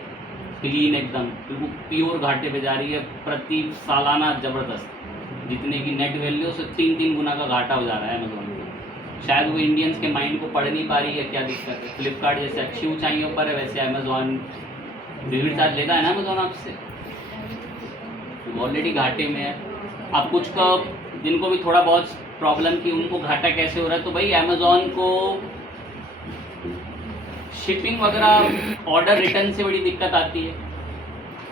क्लीन एकदम, बिल्कुल प्योर घाटे पे जा रही है। प्रति सालाना ज़बरदस्त, जितने की नेट वैल्यू उससे 3 गुना का घाटा हो जा रहा है अमेजोन को। शायद वो इंडियंस के माइंड को पढ़ नहीं पा रही है, क्या दिक्कत है। फ्लिपकार्ट जैसे अच्छी ऊंचाइयों पर है, वैसे अमेजोन डिलीवरी चार्ज लेता है ना अमेजोन आपसे, तो ऑलरेडी घाटे में है। अब कुछ का जिनको भी थोड़ा बहुत प्रॉब्लम की, उनको घाटा कैसे हो रहा है, तो भाई अमेजोन को शिपिंग वगैरह ऑर्डर रिटर्न से बड़ी दिक्कत आती है।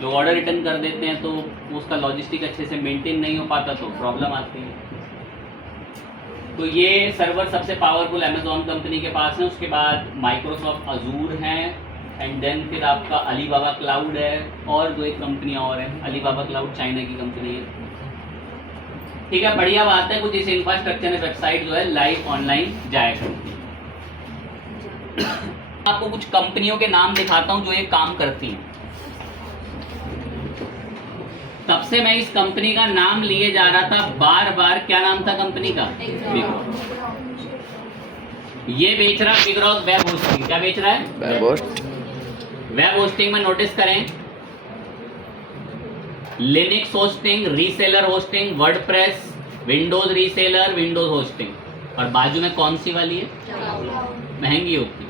लोग ऑर्डर रिटर्न कर देते हैं तो उसका लॉजिस्टिक अच्छे से मेंटेन नहीं हो पाता, तो प्रॉब्लम आती है। तो ये सर्वर सबसे पावरफुल अमेजोन कंपनी के पास है। उसके बाद माइक्रोसॉफ्ट अजूर है, एंड देन फिर आपका अलीबाबा क्लाउड है, और 2 कंपनियाँ और हैं। अलीबाबा क्लाउड चाइना की कंपनी है, ठीक है। बढ़िया बात है, कुछ इस इंफ्रास्ट्रक्चर में वेबसाइट जो है लाइव ऑनलाइन जाया करती है। आपको कुछ कंपनियों के नाम दिखाता हूँ जो ये काम करती हैं। तब से मैं इस कंपनी का नाम लिए जा रहा था बार बार। क्या नाम था कंपनी का? बिगरॉक। ये बेच रहा बिगरॉक वेब होस्टिंग। क्या बेच रहा है? वेब होस्टिंग में नोटिस करें, Linux hosting, reseller hosting, WordPress, Windows reseller, Windows hosting. और बाजू में कौन सी वाली है? महंगी होती है।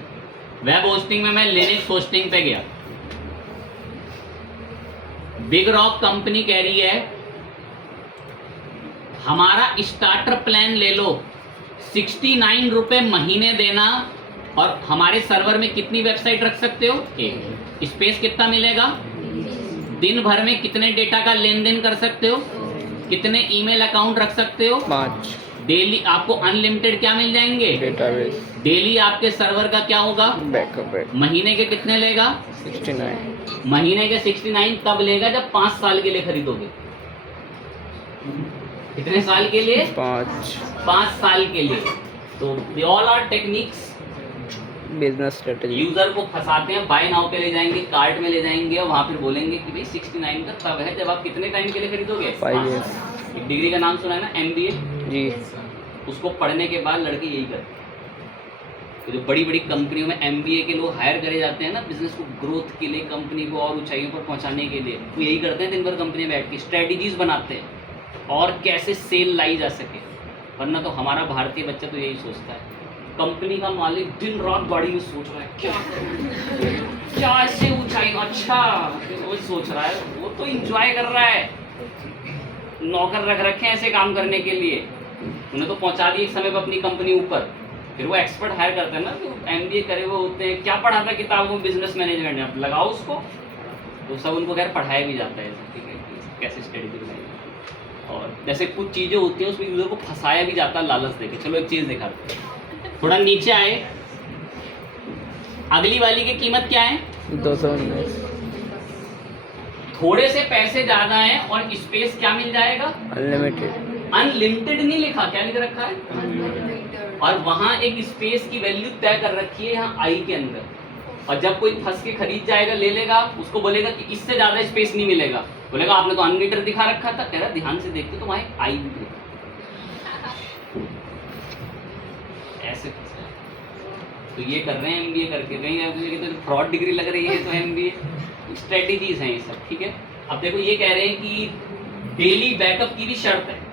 वेब होस्टिंग में मैं लिनक्स होस्टिंग पे गया। बिग रॉक कंपनी कह रही है हमारा स्टार्टर प्लान ले लो, 69 रुपए महीने देना, और हमारे सर्वर में कितनी वेबसाइट रख सकते हो? 1। स्पेस कितना मिलेगा? दिन भर में कितने डेटा का लेन देन कर सकते हो? कितने ईमेल अकाउंट रख सकते हो? 5। डेली आपको अनलिमिटेड क्या मिल जाएंगे? डेटाबेस। डेली आपके सर्वर का क्या होगा? बैकअप है। महीने के कितने लेगा? 69। महीने के 69 तब लेगा जब 5 साल के लिए खरीदोगे। कितने साल के लिए? 5 साल के लिए। तो they all are techniques. Business strategy. User को फंसाते हैं, बाय नाउ पे ले जाएंगे, कार्ट में ले जाएंगे, और वहां फिर बोलेंगे कि भाई 69 का तब है जब आप कितने टाइम के लिए खरीदोगे? 5 years। एक डिग्री का नाम सुना है ना, MBA? जी। उसको पढ़ने के बाद लड़के यही करते हैं। तो जो बड़ी बड़ी कंपनियों में MBA के लोग हायर करे जाते हैं ना, बिजनेस को ग्रोथ के लिए, कंपनी को और ऊंचाइयों पर पहुंचाने के लिए, वो यही करते हैं। दिन भर कंपनी में बैठ के स्ट्रेटजीज बनाते हैं और कैसे सेल लाई जा सके। वरना तो हमारा भारतीय बच्चा तो यही सोचता है, कंपनी का मालिक दिन रात गाड़ी में सोच रहा है क्या करूं, क्या ऐसे ऊंचाई, अच्छा वो सोच रहा है, वो तो इंजॉय कर रहा है। नौकर रख रखे हैं ऐसे काम करने के लिए, उन्हें तो पहुंचा दी एक समय पर अपनी कंपनी ऊपर। फिर वो एक्सपर्ट हायर करते हैं ना, तो MBA करे हुए होते हैं, क्या पढ़ा था किताबों में? बिजनेस मैनेजमेंट में। आप लगाओ उसको, तो सब उनको खैर पढ़ाया भी जाता है, ठीक है, कैसे स्टडी बनाई। और जैसे कुछ चीज़ें होती हैं उसमें यूजर को फंसाया भी जाता है लालच देके। चलो एक चीज़ दिखाते हैं, थोड़ा नीचे आए। अगली वाली की कीमत क्या है? 219। थोड़े से पैसे ज्यादा हैं और स्पेस क्या मिल जाएगा? अनलिमिटेड। अनलिमिटेड नहीं लिखा, क्या लिख रखा है? और वहां एक स्पेस की वैल्यू तय कर रखी है यहाँ आई के अंदर। और जब कोई फंस के खरीद जाएगा, ले लेगा, उसको बोलेगा कि इससे ज्यादा स्पेस नहीं मिलेगा, बोलेगा आपने तो अनलिमिटेड दिखा रखा था। कह रहा ध्यान से देखते तो वहां एक आई भी लिखा, ऐसे फंसा। तो ये कर रहे हैं MBA करके, कहीं तो फ्रॉड डिग्री लग रही है, तो MBA स्ट्रेटेजीज हैं ये सब, ठीक है। अब देखो ये कह रहे हैं कि डेली बैकअप की भी शर्त है,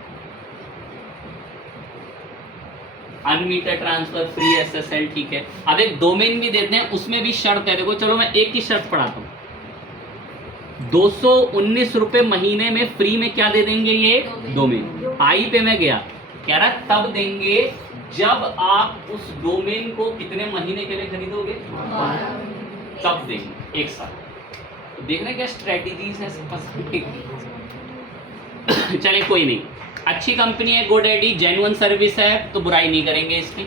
अनमीटर ट्रांसफर, फ्री SSL, ठीक है। अब एक डोमेन भी देते हैं, उसमें भी शर्त है। देखो चलो मैं एक ही शर्त पढ़ाता हूँ। 219 रुपए महीने में फ्री में क्या दे देंगे? ये डोमेन। आई पे मैं गया, कह रहा तब देंगे जब आप उस डोमेन को कितने महीने के लिए खरीदोगे? तब देंगे, 1 साल। तो देख रहे हैं क्या स्ट्रेटेजीज है चलिए कोई नहीं, अच्छी कंपनी है GoDaddy, जेन्युइन सर्विस है, तो बुराई नहीं करेंगे इसकी।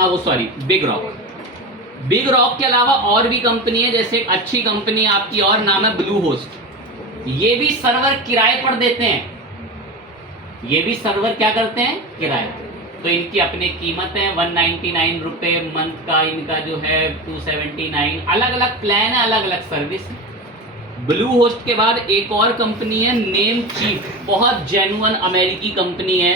अब वो सॉरी, बिग रॉक के अलावा और भी कंपनी है, जैसे एक अच्छी कंपनी आपकी और नाम है ब्लूहोस्ट। ये भी सर्वर किराए पर देते हैं, ये भी सर्वर क्या करते हैं? किराए। तो इनकी अपनी कीमत है 199 रुपए मंथ का, इनका जो है 279। अलग अलग प्लान है, अलग अलग सर्विस है। ब्लू होस्ट के बाद एक और कंपनी है नेम चीप, बहुत जेन्युइन अमेरिकी कंपनी है।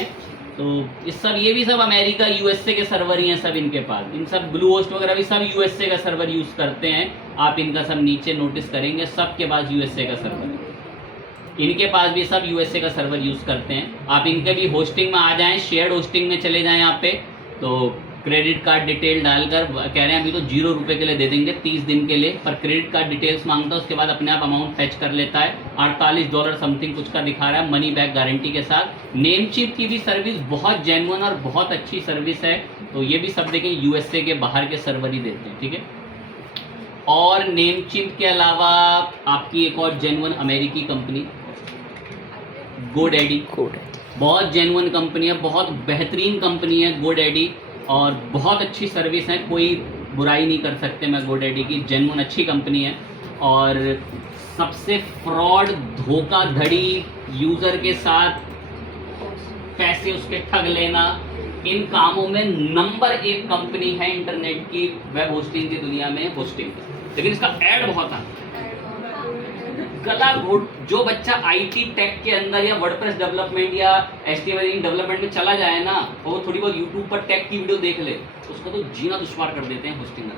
तो इस सब ये भी सब अमेरिका यूएसए के सर्वर ही हैं सब इनके पास। इन सब ब्लू होस्ट वगैरह भी सब यूएसए का सर्वर यूज़ करते हैं। आप इनका सब नीचे नोटिस करेंगे, सबके पास यूएसए का सर्वर है। इनके पास भी सब यूएसए का सर्वर यूज़ करते हैं। आप इनके भी होस्टिंग में आ जाएं, शेयर्ड होस्टिंग में चले जाएं यहाँ पे, तो क्रेडिट कार्ड डिटेल डालकर कह रहे हैं अभी तो 0 रुपये के लिए दे देंगे 30 दिन के लिए, पर क्रेडिट कार्ड डिटेल्स मांगता है, उसके बाद अपने आप अमाउंट फैच कर लेता है। $48 समथिंग कुछ का दिखा रहा है, मनी बैक गारंटी के साथ। नेमचीप की भी सर्विस बहुत जेन्युइन और बहुत अच्छी सर्विस है। तो ये भी सब देखें यूएसए के बाहर के सर्वर ही देते हैं, ठीक है। और नेमचीप के अलावा आपकी एक और जेन्युइन अमेरिकी कंपनी GoDaddy, बहुत जेन्युइन कंपनी है, बहुत बेहतरीन कंपनी है GoDaddy, और बहुत अच्छी सर्विस है, कोई बुराई नहीं कर सकते मैं GoDaddy की, जेन्युइन अच्छी कंपनी है। और सबसे फ्रॉड धोखाधड़ी, यूज़र के साथ पैसे उसके ठग लेना, इन कामों में नंबर 1 कंपनी है इंटरनेट की वेब होस्टिंग की दुनिया में होस्टिंग। लेकिन इसका ऐड बहुत आता है, गला घोट। जो बच्चा आईटी टेक के अंदर या वर्डप्रेस डेवलपमेंट या HTML डेवलपमेंट में चला जाए ना, वो थोड़ी बहुत यूट्यूब पर टेक की वीडियो देख ले, उसको तो जीना दुश्वार कर देते हैं होस्टिंग में,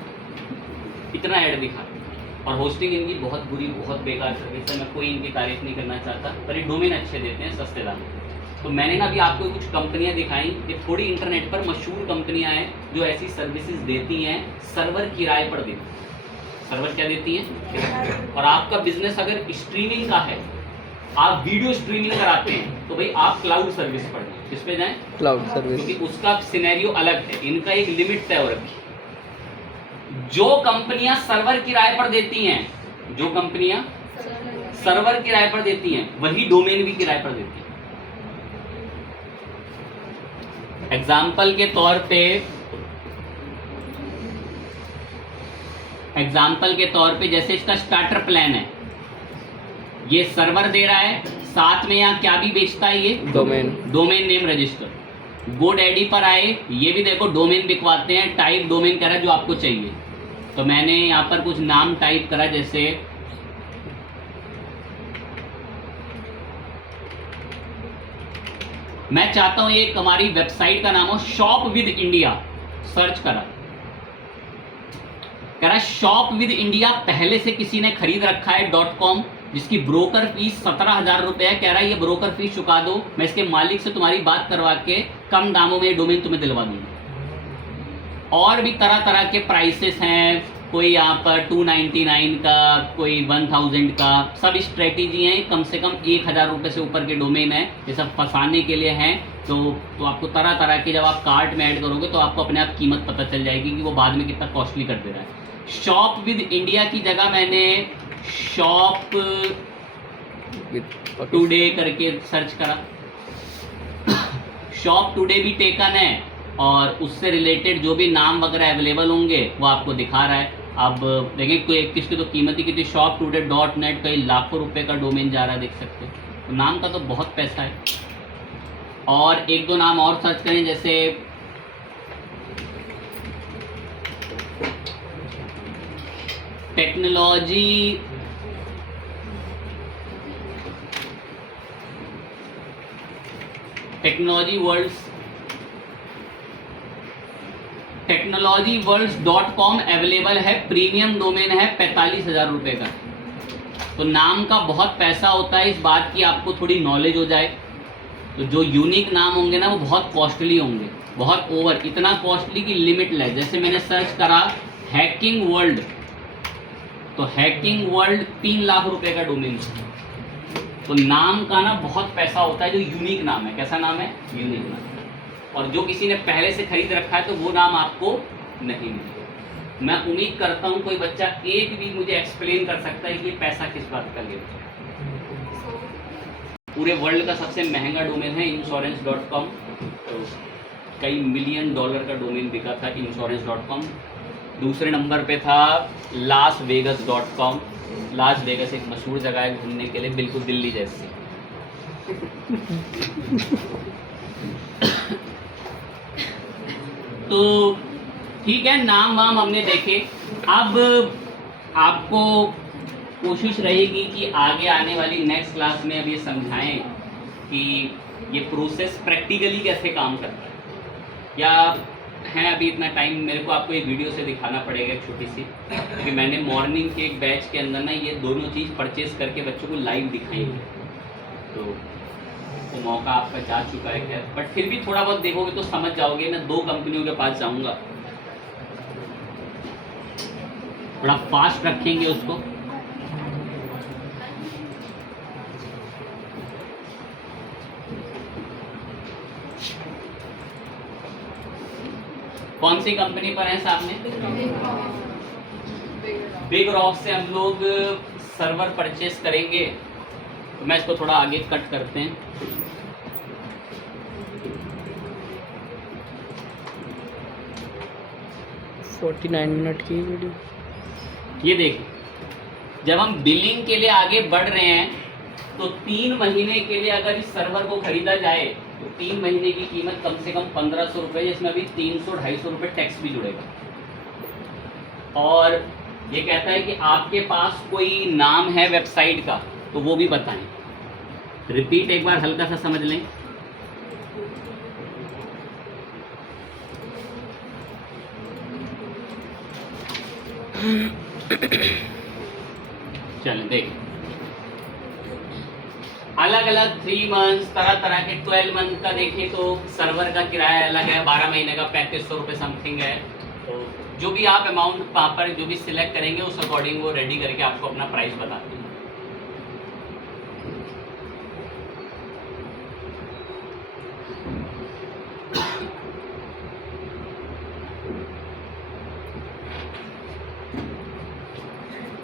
इतना ऐड दिखा। और होस्टिंग इनकी बहुत बुरी, बहुत बेकार सर्विस है, मैं कोई इनकी तारीफ नहीं करना चाहता, पर ये डोमेन अच्छे देते हैं सस्ते दाम में। तो मैंने ना अभी आपको कुछ कंपनियां दिखाई, ये थोड़ी इंटरनेट पर मशहूर कंपनियां हैं जो ऐसी सर्विसेज देती हैं, सर्वर किराए पर देती हैं। सर्वर क्या देती हैं? और आपका बिजनेस अगर स्ट्रीमिंग का है, आप वीडियो स्ट्रीमिंग कराते हैं, तो भाई आप क्लाउड सर्विस पर जाएं। किस पे जाएं? क्लाउड सर्विस, क्योंकि उसका सिनेरियो अलग है, इनका एक लिमिट तय हो रखी है। जो कंपनियां सर्वर किराए पर देती हैं, जो कंपनियां सर्वर किराए पर देती हैं, वही डोमेन भी किराए पर देती हैं। एग्जाम्पल के तौर पे जैसे इसका स्टार्टर प्लान है, ये सर्वर दे रहा है, साथ में यहाँ क्या भी बेचता है, ये डोमेन नेम रजिस्टर। GoDaddy पर आए, ये भी देखो डोमेन बिकवाते हैं, टाइप डोमेन करा जो आपको चाहिए। तो मैंने यहाँ पर कुछ नाम टाइप करा, जैसे मैं चाहता हूं एक हमारी वेबसाइट का नाम हो शॉप विद इंडिया, सर्च करा, कह रहा शॉप विद इंडिया पहले से किसी ने खरीद रखा है .com, जिसकी ब्रोकर फीस 17,000 रुपये है। कह रहा है ये ब्रोकर फीस चुका दो, मैं इसके मालिक से तुम्हारी बात करवा के कम दामों में डोमेन तुम्हें दिलवा दूंगा। और भी तरह तरह के प्राइसेस हैं, कोई यहाँ पर 299 का, कोई 1000 का, सब स्ट्रेटेजी हैं। कम से कम 1000 रुपये से ऊपर के डोमेन है, ये सब फंसाने के लिए हैं। तो आपको तरह तरह के, जब आप कार्ट में ऐड करोगे तो आपको अपने आप कीमत पता चल जाएगी कि वो बाद में कितना कॉस्टली कर दे रहा है। शॉप विद इंडिया की जगह मैंने शॉप टुडे करके सर्च करा, शॉप टुडे भी टेकन है, और उससे रिलेटेड जो भी नाम वगैरह अवेलेबल होंगे वो आपको दिखा रहा है। अब देखें किसकी तो कीमत ही कितनी, शॉप टुडे .net कई लाखों रुपए का डोमेन जा रहा है, देख सकते हो। तो नाम का तो बहुत पैसा है। और एक दो नाम और सर्च करें, जैसे टेक्नोलॉजी वर्ल्ड्स.com अवेलेबल है, प्रीमियम डोमेन है, 45,000 रुपये का। तो नाम का बहुत पैसा होता है, इस बात की आपको थोड़ी नॉलेज हो जाए। तो जो यूनिक नाम होंगे ना वो बहुत कॉस्टली होंगे, बहुत ओवर, इतना कॉस्टली कि लिमिटलेस। जैसे मैंने सर्च करा हैकिंग वर्ल्ड, तो हैकिंग वर्ल्ड 3 लाख रुपए का डोमेन है। तो नाम का ना बहुत पैसा होता है, जो यूनिक नाम है। कैसा नाम है? यूनिक नाम। और जो किसी ने पहले से खरीद रखा है तो वो नाम आपको नहीं मिलेगा। मैं उम्मीद करता हूँ कोई बच्चा एक भी मुझे एक्सप्लेन कर सकता है कि पैसा किस बात का लेता है। पूरे वर्ल्ड का सबसे महंगा डोमेन है insurance.com, तो कई $मिलियन का डोमेन बिका था insurance.com। दूसरे नंबर पे था lasvegas.com। लास वेगस एक मशहूर जगह है घूमने के लिए, बिल्कुल दिल्ली जैसी। तो ठीक है, नाम वाम हमने देखे। अब आपको कोशिश रहेगी कि आगे आने वाली नेक्स्ट क्लास में अब ये समझाएं कि ये प्रोसेस प्रैक्टिकली कैसे काम करता है। या है अभी इतना टाइम मेरे को आपको एक वीडियो से दिखाना पड़ेगा छोटी सी, क्योंकि मैंने मॉर्निंग के एक बैच के अंदर ना ये दोनों चीज़ परचेज करके बच्चों को लाइव दिखाएंगे, तो वो मौका आपका जा चुका है खैर, बट फिर भी थोड़ा बहुत देखोगे तो समझ जाओगे। मैं 2 कंपनियों के पास जाऊंगा, थोड़ा फास्ट रखेंगे उसको। कौन सी कंपनी पर है सामने? बिग रॉक से हम लोग सर्वर परचेस करेंगे। तो मैं इसको थोड़ा आगे कट करते हैं। मिनट की वीडियो। ये देखिए, जब हम बिलिंग के लिए आगे बढ़ रहे हैं तो 3 महीने के लिए अगर इस सर्वर को खरीदा जाए तो 3 महीने की कीमत कम से कम 1500 रुपये, जिसमें अभी 300-250 रुपये टैक्स भी जुड़ेगा। और ये कहता है कि आपके पास कोई नाम है वेबसाइट का तो वो भी बताएं। रिपीट एक बार हल्का सा समझ लें। चलें देखें, अलग अलग 3 मंथ, तरह तरह के 12 मंथ का देखें तो सर्वर का किराया अलग है, 12 महीने का 3500 रुपये समथिंग है। तो जो भी आप अमाउंट वहाँ पर जो भी सिलेक्ट करेंगे उस अकॉर्डिंग वो रेडी करके आपको अपना प्राइस बताते हैं।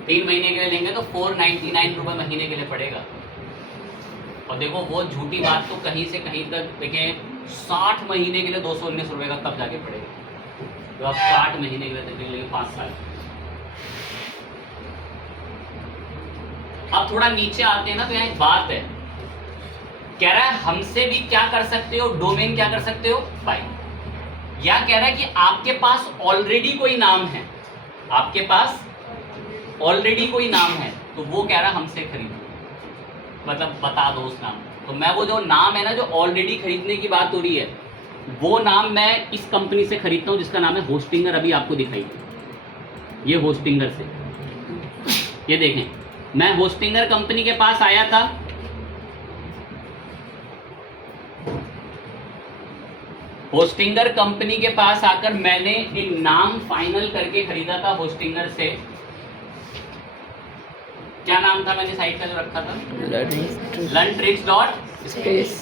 तीन महीने के लिए लेंगे तो 499 रुपये महीने के लिए पड़ेगा। और देखो वो झूठी बात तो कहीं से कहीं तक देखें, 60 महीने के लिए 219 रुपये का कब जाके पड़ेगा, तो आप 60 महीने के लिए तक लेंगे 5 साल। अब थोड़ा नीचे आते हैं ना, तो यहाँ एक बात है, कह रहा है हमसे भी क्या कर सकते हो, डोमेन क्या कर सकते हो बाय। या कह रहा है कि आपके पास ऑलरेडी कोई नाम है, आपके पास ऑलरेडी कोई नाम है, तो वो कह रहा है हमसे खरीदो, मतलब बता दो उस नाम। तो मैं वो जो नाम है ना, जो ऑलरेडी खरीदने की बात हो रही है, वो नाम मैं इस कंपनी से खरीदता हूँ जिसका नाम है होस्टिंगर। अभी आपको दिखाई दे, ये होस्टिंगर से, ये देखें, मैं होस्टिंगर कंपनी के पास आया था। होस्टिंगर कंपनी के पास आकर मैंने एक नाम फाइनल करके खरीदा था होस्टिंगर से। क्या नाम था मैंने साइट का जो रखा था? LearnTricks.Space।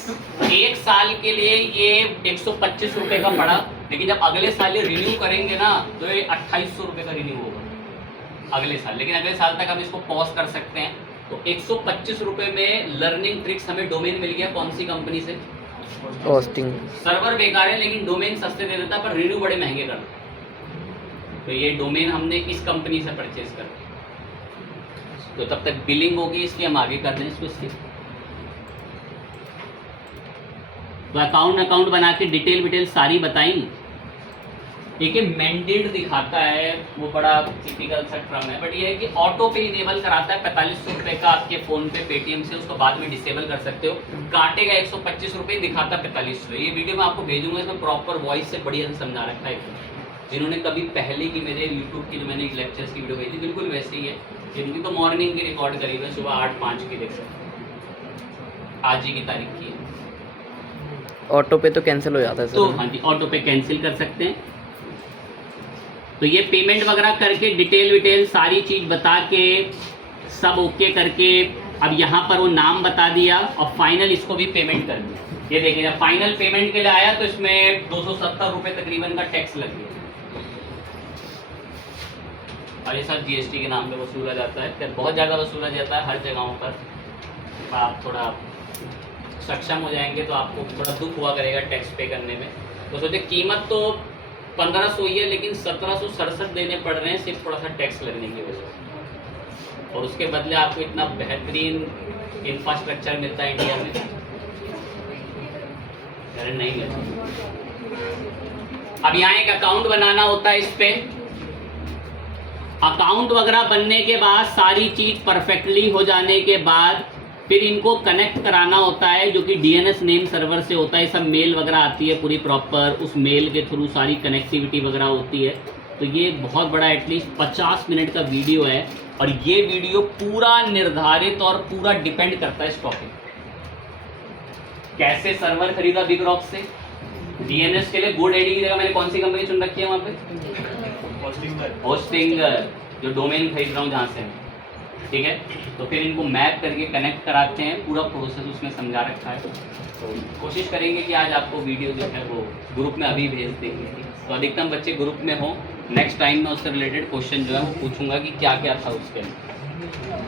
1 साल के लिए ये 125 रुपये का पड़ा, लेकिन जब अगले साल ये रिन्यू करेंगे ना तो ये 2800 रुपये का रिन्यू होगा अगले साल। लेकिन अगले साल तक हम इसको पॉज कर सकते हैं। तो 125 रुपये में लर्निंग ट्रिक्स हमें डोमेन मिल गया। कौन सी कंपनी से? होस्टिंग। सर्वर बेकार है लेकिन डोमेन सस्ते दे देता, पर रिन्यू बड़े महंगे करता। तो ये डोमेन हमने इस कंपनी से परचेज कर दिया। तो तब तक बिलिंग होगी, इसलिए हम आगे कर दें इसको स्किप। तो अकाउंट बना के डिटेल सारी बताई। एक मैंडेट दिखाता है, वो बड़ा टिपिकल सा टर्म है, बट ये है कि ऑटो पे इनेबल कराता है 4500 रुपये का आपके फ़ोन पे पेटीएम से, उसको बाद में डिसेबल कर सकते हो। काटेगा 125 रुपये, दिखाता 4500। ये वीडियो मैं आपको भेजूंगा, इसमें प्रॉपर वॉइस से बढ़िया से समझा रखा है। जिन्होंने कभी पहले की मेरे यूट्यूब की जो मैंने लेक्चर्स की वीडियो भेजी बिल्कुल वैसे ही है। जिनकी तो मॉर्निंग की रिकॉर्ड करी है, सुबह 8-5 की देख सकते, आज ही की तारीख की है। ऑटो पे तो कैंसिल हो जाता है सर। तो हाँ जी, ऑटो पे कैंसिल कर सकते हैं। तो ये पेमेंट वगैरह करके डिटेल सारी चीज़ बता के सब ओके करके अब यहाँ पर वो नाम बता दिया और फाइनल इसको भी पेमेंट कर दिया। ये देखिए, जब फाइनल पेमेंट के लिए आया तो इसमें 270 रुपये तकरीबन का टैक्स लग गया। और ये सब जीएसटी के नाम पे वसूला जाता है। फिर बहुत ज़्यादा वसूला जाता है हर जगहों पर। आप थोड़ा सक्षम हो जाएंगे तो आपको थोड़ा दुख हुआ करेगा टैक्स पे करने में। तो सोचे कीमत तो 1500 ही है, लेकिन 1767 देने पड़ रहे हैं सिर्फ थोड़ा सा टैक्स लगने की वजह से। और उसके बदले आपको इतना बेहतरीन इंफ्रास्ट्रक्चर मिलता है इंडिया में, अरे नहीं मिलता। अब यहाँ एक अकाउंट बनाना होता है इस पे। अकाउंट वगैरह बनने के बाद सारी चीज़ परफेक्टली हो जाने के बाद फिर इनको कनेक्ट कराना होता है, जो कि DNS नेम सर्वर से होता है। सब मेल वगैरह आती है पूरी प्रॉपर, उस मेल के थ्रू सारी कनेक्टिविटी वगैरह होती है। तो ये बहुत बड़ा एटलीस्ट 50 मिनट का वीडियो है, और ये वीडियो पूरा निर्धारित और पूरा डिपेंड करता है इस टॉपिक। कैसे सर्वर खरीदा बिग रॉक से, DNS के लिए GoDaddy की जगह मैंने कौन सी कंपनी चुन रखी है वहाँ पे, होस्टिंगर, जो डोमेन खरीद रहा हूँ जहाँ से, ठीक है। तो फिर इनको मैप करके कनेक्ट कराते हैं, पूरा प्रोसेस उसमें समझा रखा है। तो कोशिश करेंगे कि आज आपको वीडियो जो है वो ग्रुप में अभी भेज देंगे, तो अधिकतम बच्चे ग्रुप में हों। नेक्स्ट टाइम में उससे रिलेटेड क्वेश्चन जो है वो पूछूंगा कि क्या क्या था उसके अंदर।